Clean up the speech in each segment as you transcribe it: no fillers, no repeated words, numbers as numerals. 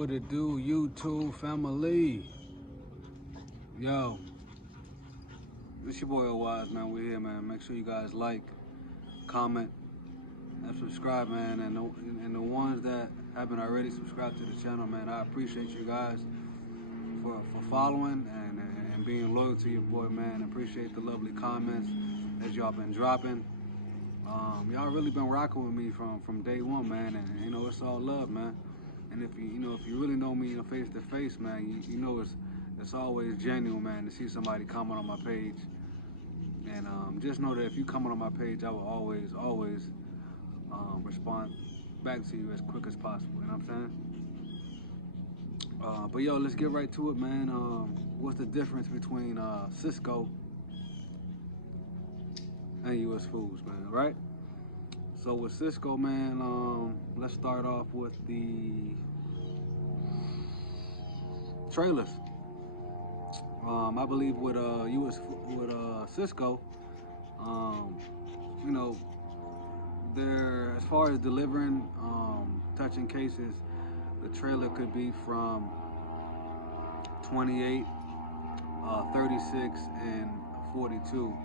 What it do, YouTube family? Yo, it's your boy Wise, man. We're here, man. Make sure you guys like, comment, and subscribe, man. And the ones that haven't already subscribed to the channel, man, I appreciate you guys for following and being loyal to your boy, man. Appreciate the lovely comments that y'all been dropping. Y'all really been rocking with me from day one, man. And it's all love, man. And if you really know me, face to face, man, you know it's always genuine, man, to see somebody comment on my page. And just know that if you comment on my page, I will always respond back to you as quick as possible. You know what I'm saying? But yo, let's get right to it, man. What's the difference between Sysco and US Foods, man? Right? So with Sysco, man, let's start off with the trailers. I believe with Sysco, um, you know, they're as far as delivering, touching cases, the trailer could be from 28, 36, and 42.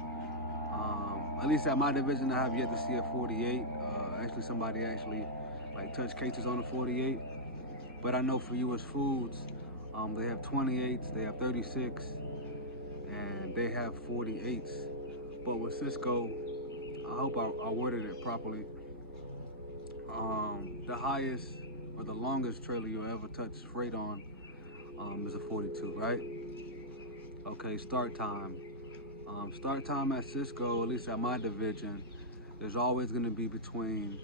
At least at my division, I have yet to see a 48. Actually, somebody actually like touched cases on the 48. But I know for US Foods, they have 28s, they have 36, and they have 48s. But with Sysco, I hope I worded it properly. The highest or the longest trailer you'll ever touch freight on is a 42, right? Okay, start time. Start time at Sysco, at least at my division, there's always going to be between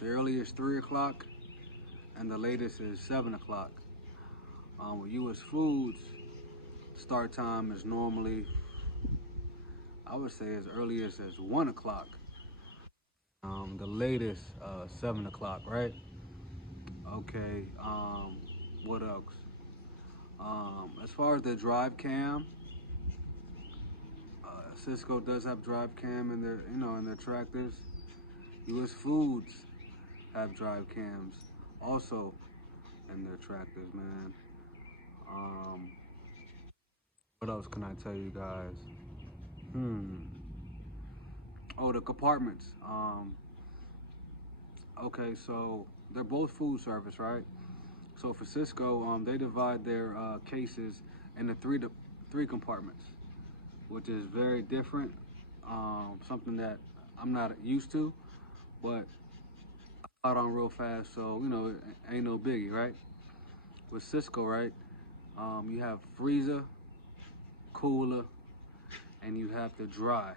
the earliest 3 o'clock and the latest is 7 o'clock. With US Foods, start time is normally, I would say, as early as 1 o'clock. The latest 7 o'clock, right? Okay. What else? As far as the drive cam, Cisco does have drive cam in their in their tractors. US Foods have drive cams also in their tractors, man. Um, what else can I tell you guys? Hmm. Oh, the compartments. Okay, so they're both food service, right? So for Cisco, they divide their cases into three compartments, which is very different. Something that I'm not used to, but I caught on real fast, so it ain't no biggie, right? With Cisco, right? You have freezer, cooler, and you have the dry.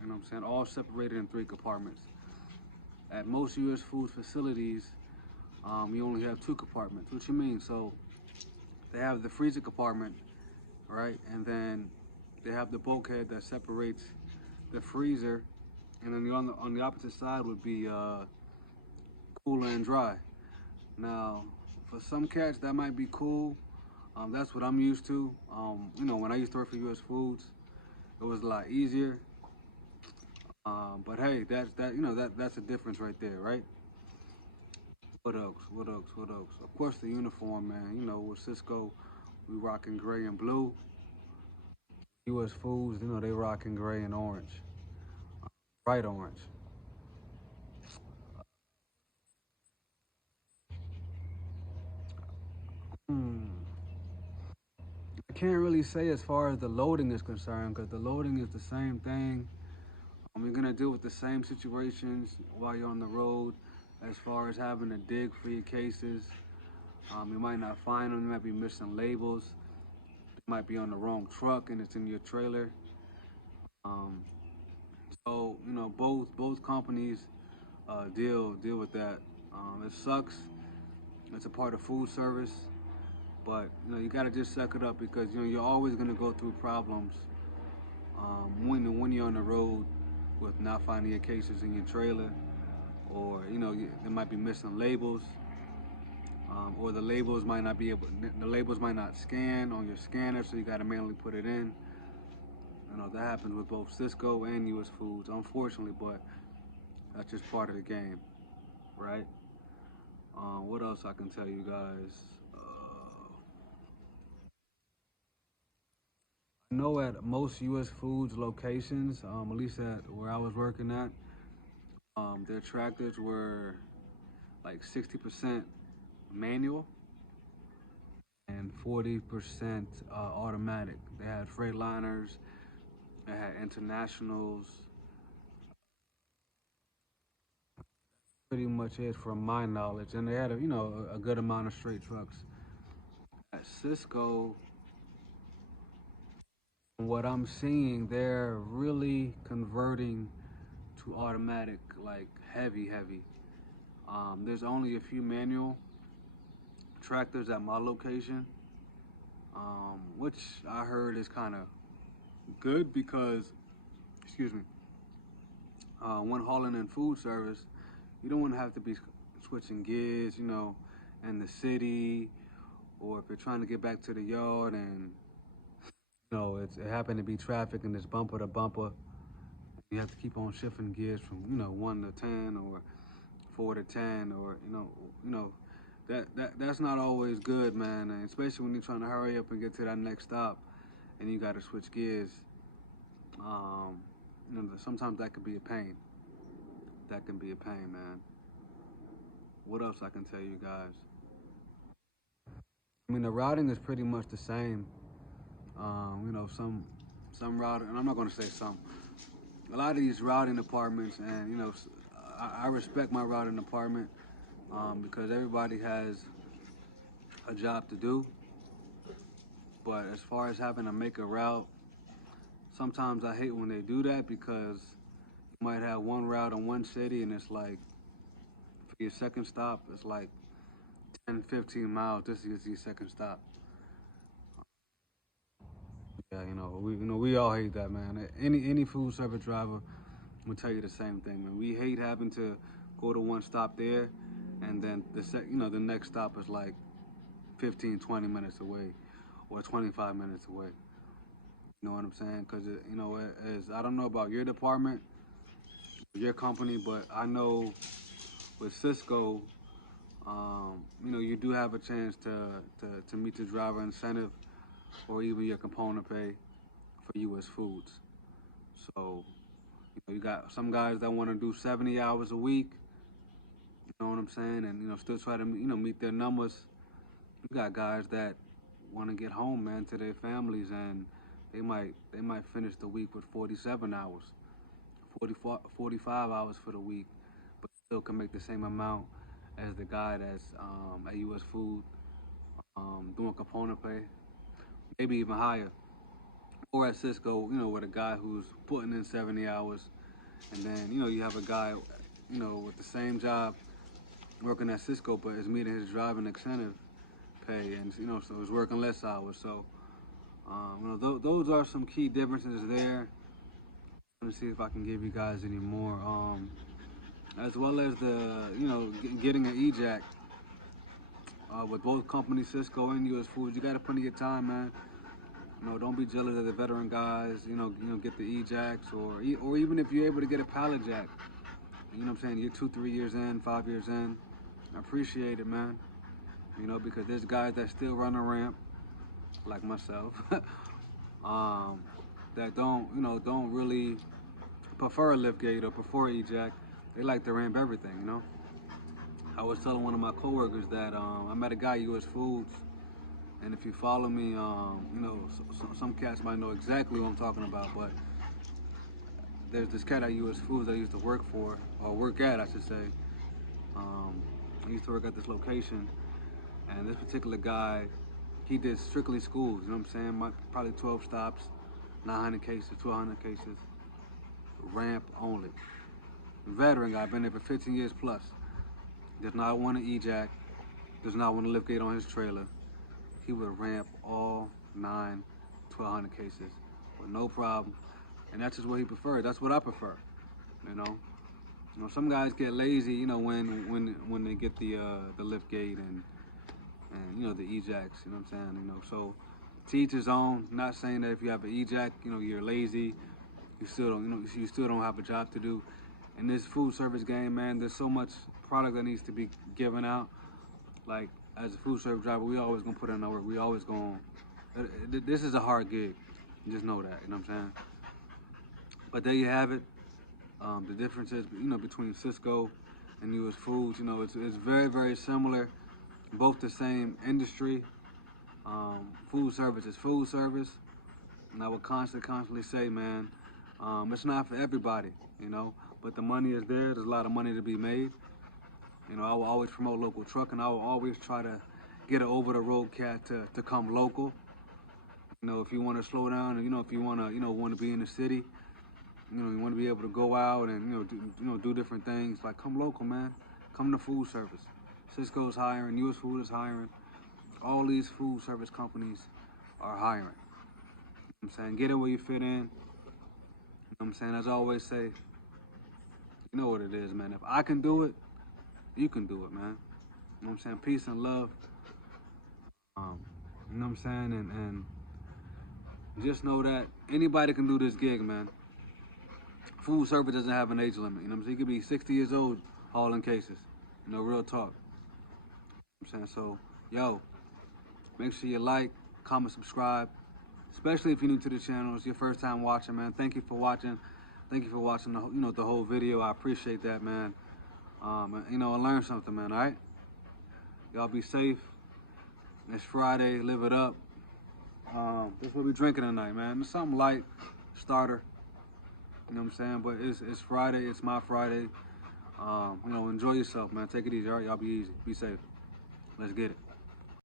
You know what I'm saying? All separated in three compartments. At most US food facilities, you only have two compartments. What you mean? So they have the freezer compartment, right? And then they have the bulkhead that separates the freezer, and then on the opposite side would be cooler and dry. Now, for some cats that might be cool. That's what I'm used to. When I used to work for US Foods, it was a lot easier. But hey, that's a difference right there, right? What else? What else? What else? Of course, the uniform, man. With Cisco, we rocking gray and blue. US Foods, they rocking gray and orange, bright orange. Hmm. I can't really say as far as the loading is concerned, because the loading is the same thing. You're gonna deal with the same situations while you're on the road, as far as having to dig for your cases. You might not find them. You might be missing labels. It might be on the wrong truck and it's in your trailer. Um, so both companies deal with that. It sucks. It's a part of food service, but you gotta just suck it up because you're always gonna go through problems when you're on the road with not finding your cases in your trailer, or they might be missing labels, or the labels might not scan on your scanner, so you got to manually put it in. That happens with both Cisco and US Foods, unfortunately, but that's just part of the game, right? What else I can tell you guys? I know at most U.S. Foods locations, at least at where I was working at, their tractors were like 60% manual and 40% automatic. They had Freightliners, they had Internationals. Pretty much it from my knowledge, and they had a good amount of straight trucks. At Cisco, what I'm seeing, they're really converting to automatic, like heavy, heavy. There's only a few manual tractors at my location, which I heard is kind of good because, excuse me, when hauling in food service, you don't want to have to be switching gears, in the city, or if you're trying to get back to the yard and it happened to be traffic and it's bumper to bumper. You have to keep on shifting gears from 1 to 10 or 4 to 10, or that's not always good, man. And especially when you're trying to hurry up and get to that next stop, and you got to switch gears. Sometimes that could be a pain. That can be a pain, man. What else I can tell you guys? I mean, the routing is pretty much the same. Some routing, and I'm not going to say some. A lot of these routing departments, and I respect my routing department because everybody has a job to do. But as far as having to make a route, sometimes I hate when they do that because you might have one route in one city and it's like for your second stop, it's like 10, 15 miles just to get to your second stop. Yeah, we all hate that, man. Any food service driver will tell you the same thing, man. We hate having to go to one stop there, and then the next stop is like 15, 20 minutes away, or 25 minutes away. You know what I'm saying? Because as I don't know about your department, your company, but I know with Cisco, you do have a chance to meet the driver incentive or even your component pay for U.S. Foods. So, you got some guys that want to do 70 hours a week, you know what I'm saying, and still try to meet their numbers. You got guys that want to get home, man, to their families, and they might finish the week with 47 hours, 44, 45 hours for the week, but still can make the same amount as the guy that's at U.S. Food doing component pay, maybe even higher. Or at Cisco, with a guy who's putting in 70 hours, and then you have a guy, with the same job working at Cisco, but is meeting his driving incentive pay, and so he's working less hours. So, those are some key differences there. Let me see if I can give you guys any more. As well as the, getting an EJAC with both companies, Cisco and U.S. Foods. You got to put in your time, man. Don't be jealous of the veteran guys. Get the EJACs, or even if you're able to get a pallet jack. You know what I'm saying? You're 2, 3 years in, 5 years in. I appreciate it, man. Because there's guys that still run a ramp, like myself, that don't really prefer a lift gate or prefer EJAC. They like to ramp everything. I was telling one of my coworkers that I met a guy at U.S. Foods, and if you follow me, some cats might know exactly what I'm talking about, but there's this cat at U.S. Foods I used to work for, or work at, I should say. I used to work at this location, and this particular guy, he did strictly schools, you know what I'm saying? Probably 12 stops, 900 cases, 1,200 cases, ramp only. Veteran guy, been there for 15 years plus. Does not want to ejac, does not want to lift gate on his trailer. He would ramp all 1,200 cases with no problem. And that's just what he preferred. That's what I prefer, you know. Some guys get lazy, when they get the lift gate and the ejacs, you know what I'm saying, So to each his own. Not saying that if you have an ejac, you're lazy, you still don't have a job to do. In this food service game, man, there's so much product that needs to be given out. Like, as a food service driver, we always gonna put in our work. We always gonna. This is a hard gig. Just know that. You know what I'm saying? But there you have it. The differences, between Sysco and U.S. Foods, it's very, very similar. Both the same industry. Food service is food service. And I would constantly say, man, it's not for everybody, but the money is there. There's a lot of money to be made. I will always promote local trucking. I will always try to get an over-the-road cat to come local. If you want to slow down, and if you want to be in the city, you want to be able to go out and do different things. Like, come local, man. Come to food service. Sysco's hiring. U.S. Food is hiring. All these food service companies are hiring. I'm saying, get in where you fit in. I'm saying, as I always say, you know what it is, man. If I can do it, you can do it, man. You know what I'm saying? Peace and love. You know what I'm saying? And just know that anybody can do this gig, man. Food service doesn't have an age limit. You know what I'm saying? You could be 60 years old hauling cases. Real talk. You know what I'm saying? So, yo, make sure you like, comment, subscribe. Especially if you're new to the channel. It's your first time watching, man. Thank you for watching. Thank you for watching the whole video. I appreciate that, man. I learned something, man. All right. Y'all be safe. It's Friday. Live it up. That's what we're drinking tonight, man. It's something light, starter. You know what I'm saying? But it's Friday. It's my Friday. Enjoy yourself, man. Take it easy. All right, y'all be easy. Be safe. Let's get it.